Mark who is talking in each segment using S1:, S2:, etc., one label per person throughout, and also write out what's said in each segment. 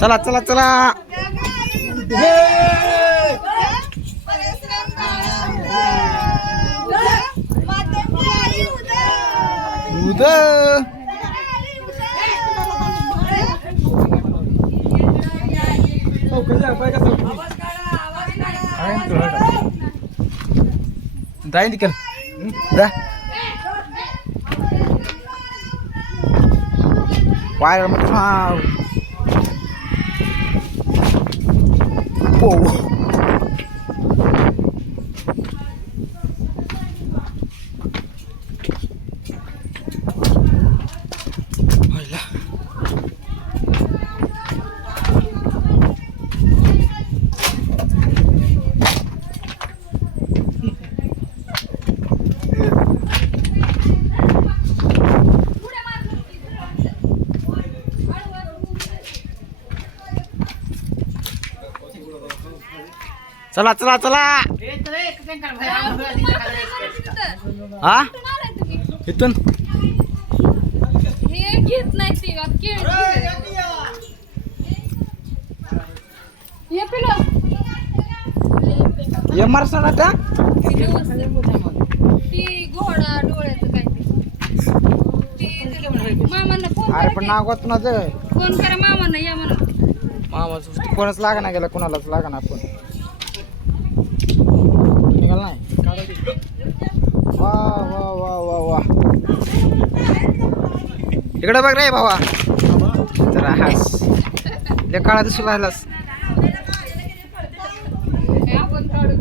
S1: चला चला चला. उद जाईन तिकल जा. Why am I clown? Whoa. चला चला चला. हा? इथून?
S2: हे घेत नाही ते हे पिलं.
S1: ये मारसा टाक
S2: ती घोडा डोळ्याचं काय ते ती मामांना फोन
S1: अरे
S2: करा
S1: पण जय
S2: फोन करा मामांना या म्हणून
S1: मामा कोणच लागा ना गेला कोणालाच लागा ना आपण. निघाल नाही? वा वा वा वा वा. इकडे बघ रे भावा. जरा हास. ले काळा दिसू राहिलास.
S2: हे आपण काढू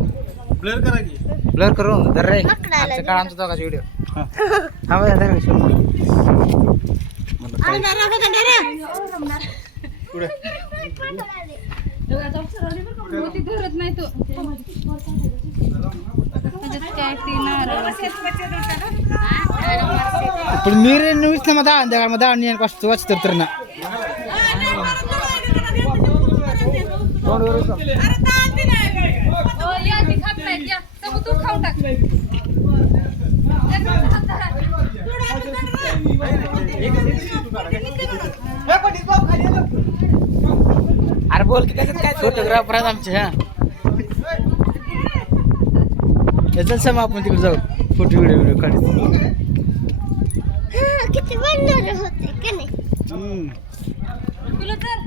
S1: ब्लर करून धर रे. आमचं काळ आमचं दोघाचा व्हिडिओ हा. बघा धर
S2: धरत नाही तो त्याच्यात काय ते नारळ
S1: ఇప్పుడు మీరే నువ్వు ఇచ్చిన మా దాని దగ్గర మా దాని నేను ఫస్ట్ వచ్చి తిరుతున్నా
S2: हो, या ती खात नाहीत, या. तर मग तू खाऊन टाक.
S1: बोल की त्याच्यात काय फोटोग्राफर आहेत आमचे हा. सम आपण तिकडे जाऊ. फोटो व्हिडिओ व्हिडिओ काढू
S3: किती बंदर होते का नाही?
S2: तुला तर.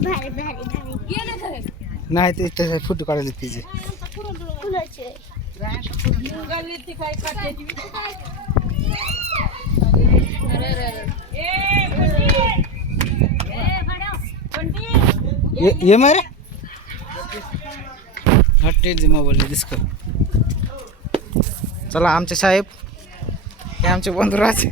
S3: भारी भारी भारी.
S2: गेले खरे.
S1: नाही ते त्याचे फोटो काढले तिचे.
S3: फुलाचे
S2: अरे, अरे, अरे.
S1: ये ये मारे। हट्टे जे मोबाईल दिसक। चला आमचे साहेब हे आमचे बंधुराज